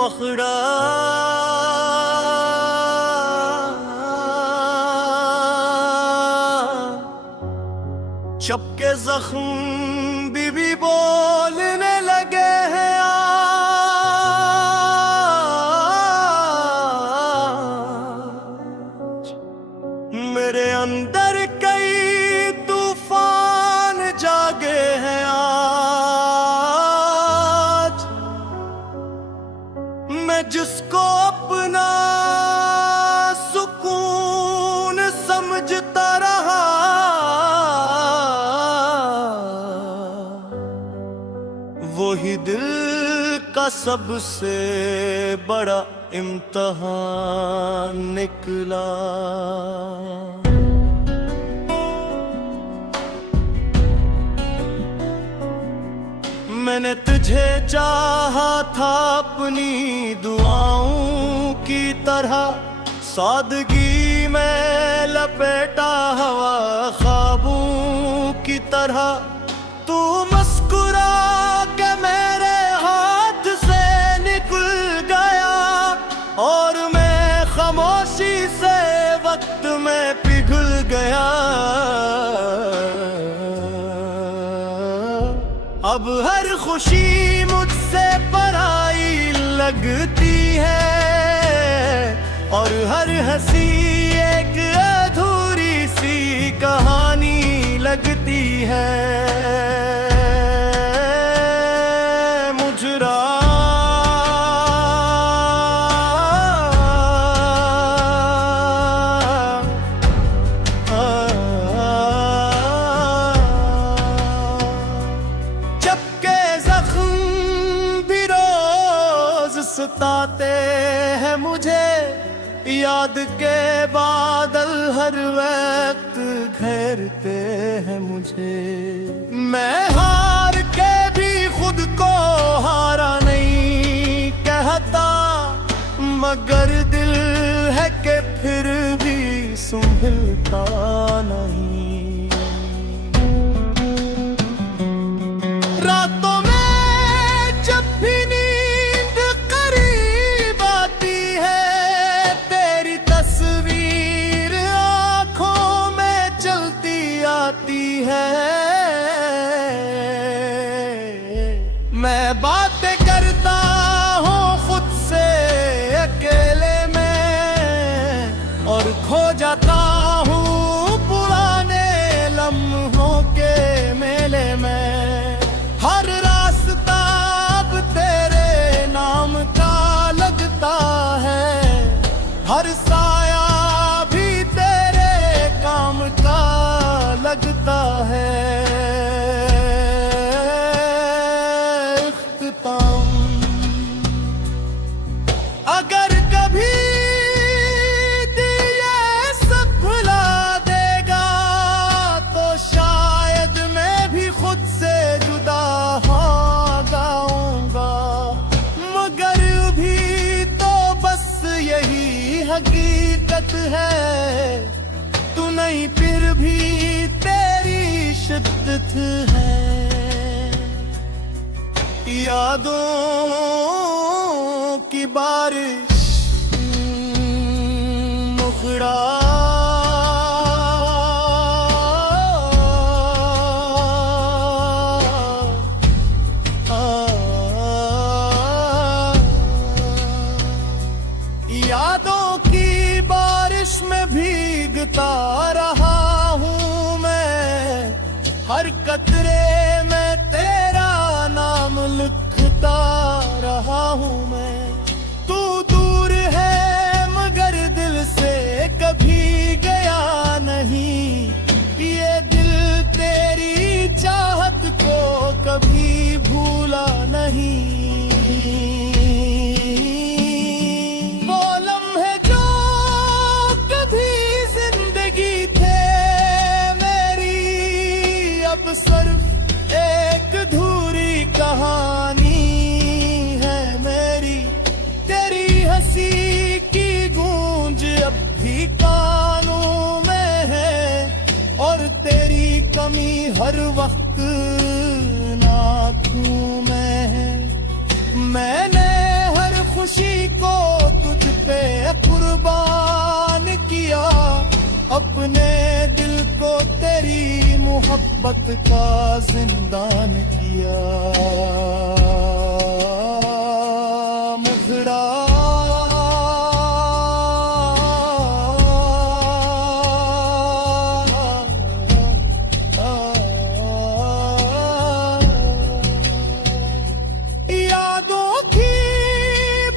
मखड़ा चपके जख्म बीबी बोलने लगे हैं आज। मेरे अंदर कई तूफान जागे हैं आज। मैं जिसको अपना सुकून समझता रहा, वही दिल का सबसे बड़ा इम्तिहान निकला। मैंने तुझे चाहा था अपनी दुआओं की तरह, सादगी में लपेटा हवा ख्वाबों की तरह। तू मुस्कुरा के मेरे हाथ से निकल गया और मैं खामोशी से वक्त में पिघल गया। अब हर खुशी मुझसे पराई लगती है और हर हंसी एक अधूरी सी कहानी लगती है। मुजरा सताते हैं मुझे, याद के बादल हर वक्त घेरते हैं मुझे। मैं हार के भी खुद को हारा नहीं कहता, मगर दिल है कि फिर भी संभलता नहीं। रातों में जब भी मैं बातें करता हूँ खुद से अकेले में और खो जाता हूँ पुराने लम्हों के मेले में। हर रास्ता अब तेरे नाम का लगता है, हर साया भी तेरे काम का लगता है। अगर कभी दिल ये सब भुला देगा तो शायद मैं भी खुद से जुदा हो जाऊंगा, मगर भी तो बस यही हकीकत है। तू नहीं फिर भी तेरी शिद्दत है। यादों की बारिश मुखड़ा यादों की बारिश में भीगता रहा हूँ मैं, हर कतरे में तेरा नाम लिखता रहा हूँ मैं। तू दूर है मगर दिल से कभी गया नहीं, ये दिल तेरी चाहत को कभी भूला नहीं। वो लम्हे जो कभी जिंदगी थे मेरी, अब सिर्फ एक अधूरी कहानी है मेरी। तेरी हंसी की गूंज अब भी कानों में है और तेरी कमी हर वक्त नाखूं में है। मैंने हर खुशी को तुझ पे कुर्बान किया, अपने दिल को तेरी मोहब्बत का जिंदान किया। मुखड़ा यादों की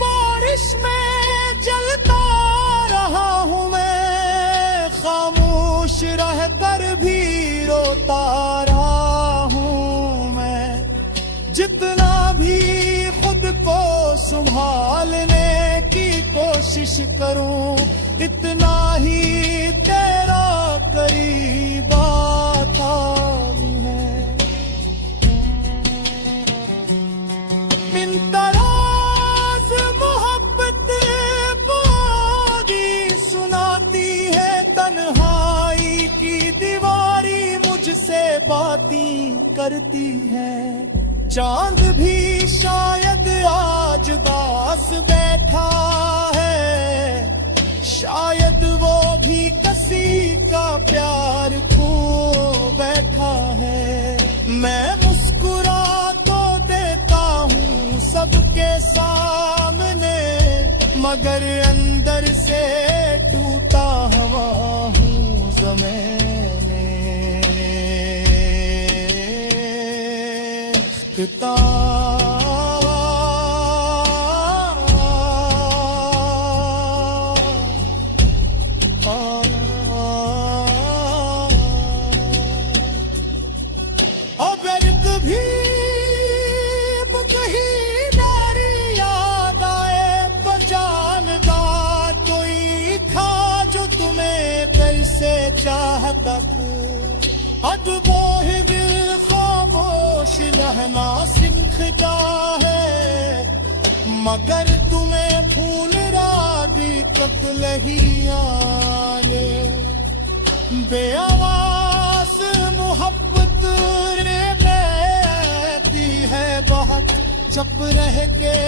बारिश में जलता रहा हूँ मैं, खामोश रहकर भी रोता रहा हूँ मैं। जितना भी खुद को संभालने की कोशिश करूं, इतना ही तेरा करीब आता भी है। मिनतराज मोहब्बत बागी सुनाती है, तन्हाई की दीवारी मुझसे बातें करती है। चांद भी शायद आज दास बैठा है, शायद वो भी किसी का प्यार खो बैठा है। मैं मुस्कुरा तो देता हूँ सबके सामने, मगर अंदर से टूटा हुआ हूँ ज़मीने। इख्तिताम अगर कभी कहीं नारी याद आए तो जानदा कोई था जो तुम्हें कैसे चाहता था। अब वो ही दिल खामोश रहना सीख जा है, मगर तुम्हें भूल रागी तक नहीं आने। बेआवाज़ मोहब्बत रहती है बहुत, चुप रह के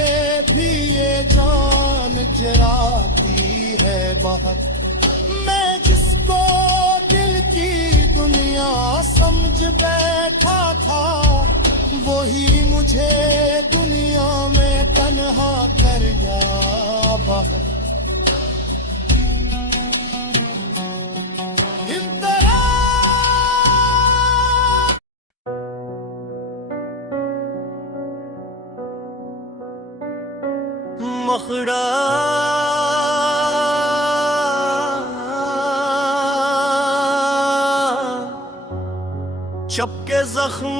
भी ये जान जराती है बहुत। मैं जिसको दिल की दुनिया समझ बैठा था, वही मुझे दुनिया में तन्हा कर गया बहुत। मुखड़ा चपके जख्म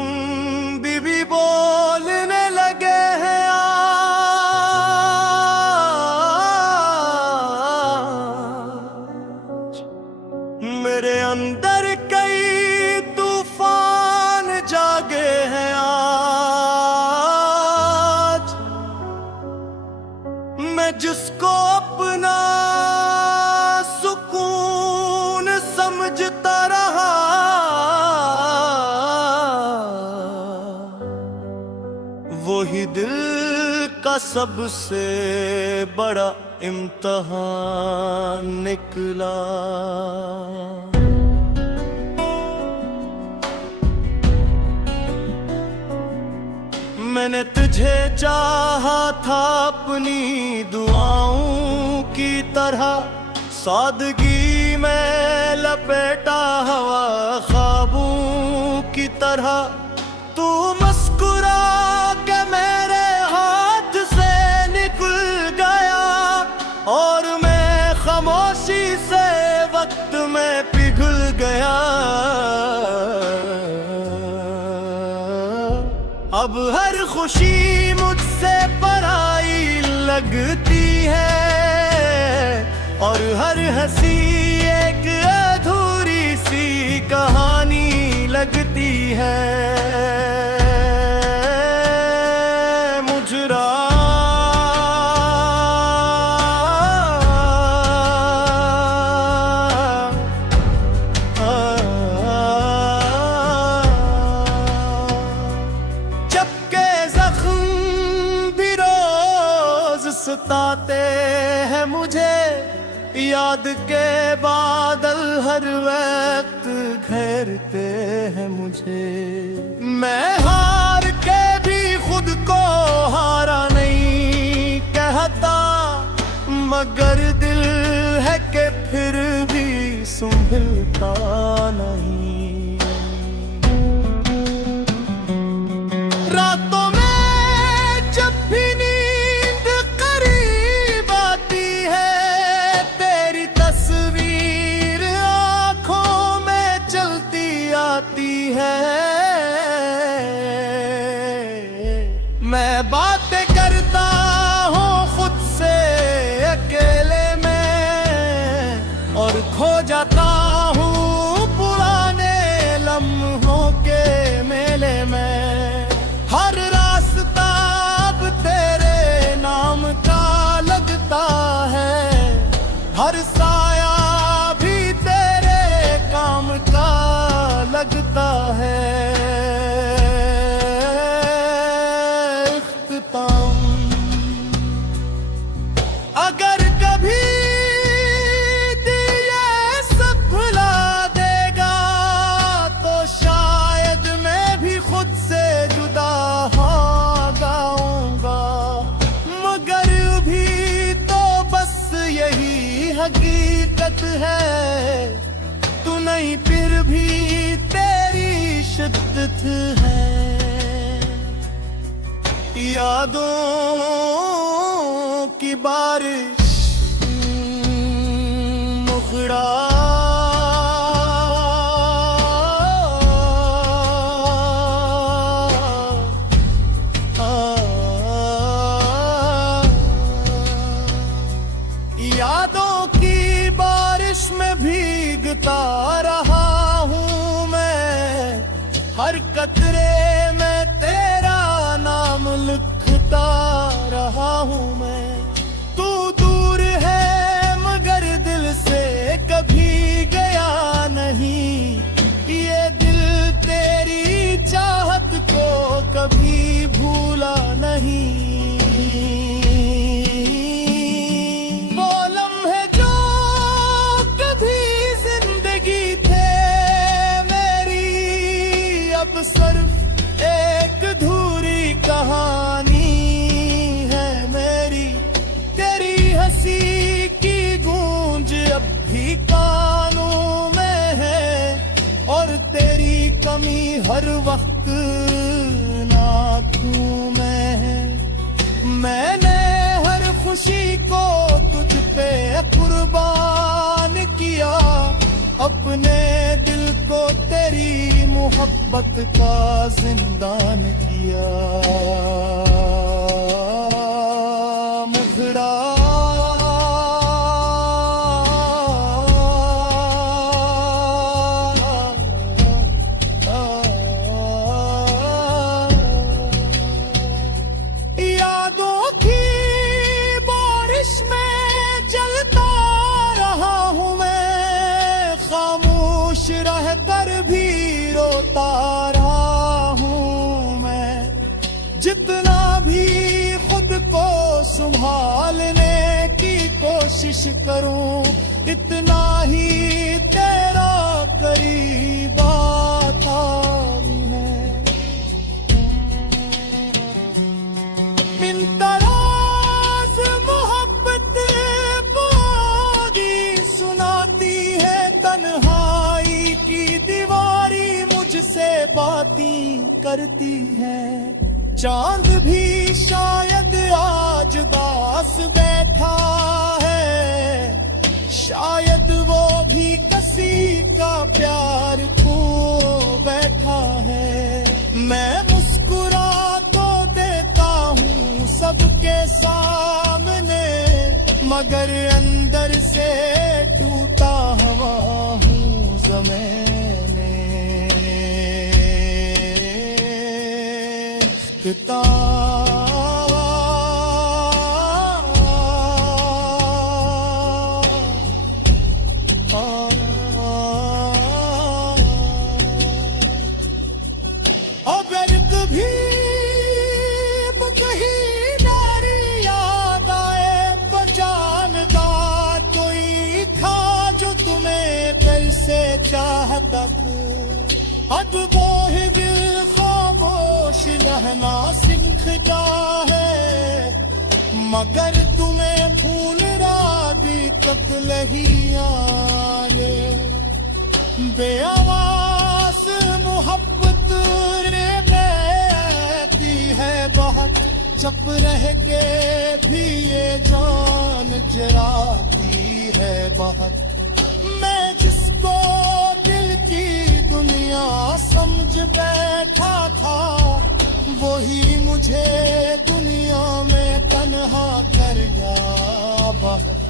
बीबी बोलने लगे हैं आज। मेरे अंदर कई तूफान जागे हैं आज। मैं जिसको अपना सुकून समझता रहा, वही दिल का सबसे बड़ा इम्तिहान निकला। मैंने तुझे चाहा था अपनी दुआओं की तरह, सादगी में लपेटा हवा ख्वाबों की तरह। तू मुस्कुरा के मेरे हाथ से निकल गया, और मैं खामोशी से वक्त में पिघल गया। अब हर खुशी मुझसे पराई लगती है, और हर हंसी एक अधूरी सी कहानी लगती है। मुझरा याद के बादल हर वक्त घेरते हैं मुझे। मैं हार के भी खुद को हारा नहीं कहता, मगर दिल है कि फिर भी संभलता नहीं। रातों में जब भी नींद करीब आती है, तेरी तस्वीर आंखों में चलती आती है। मैं बातें करता हूँ खुद से अकेले में, और खो जाता हूँ पुराने लम्हों के मेले में। हर रास्ता अब तेरे नाम का लगता है, हर साया भी तेरे काम का लगता है। अगर कभी दिए सब भुला देगा, तो शायद मैं भी खुद से जुदा हो जाऊंगा। मगर भी तो बस यही हकीकत है, तू नहीं फिर भी तेरी शिद्दत है। यादों की बारिश मुखड़ा यादों की बारिश में भीगता रहा हूँ मैं, हर कतरे में तेरा नाम लिखता रहा हूँ मैं। तू दूर है मगर दिल से कभी गया नहीं, ये दिल तेरी चाहत को कभी भूला नहीं। वो लम्हे जो कभी जिंदगी थे मेरी, अब सिर्फ एक अधूरी कहानी है मेरी। तेरी हंसी की गूंज अब भी कानों में है, और तेरी कमी हर वक्त नाखूं में है। मैंने हर खुशी को तुझ पे कुर्बान किया, अपने दिल को तेरी मोहब्बत का जिंदान किया। मुखड़ा यादों की बारिश में जलता रहा हूँ मैं, खामोश रहकर भी रोता रहा हूँ मैं। जितना भी खुद को संभालने की कोशिश करूं, इतना ही तेरा करीब आता भी है। बिन तराज मोहब्बत बोली सुनाती है, तन्हाई की दीवारी मुझसे बातें करती है। चांद भी शायद आज दास बैठा है, शायद वो भी किसी का प्यार खो बैठा है। मैं मुस्कुरा तो देता हूँ सबके सामने, मगर अंदर से टूटा हुआ हूँ ज़माने। कितना अगर कभी कहीं मेरी याद आए, तो जानदा कोई वो ही दिल खामोश रहना सीखता है, मगर तुम्हें भूल रहा अभी तक नहीं आने। बेआवाज मोहब्बत रे बहती है बहुत, चुप रह के भी ये जान जराती है बहुत। मैं जिसको दिल की दुनिया समझ बैठा था, वही मुझे दुनिया में तन्हा कर गया बहुत।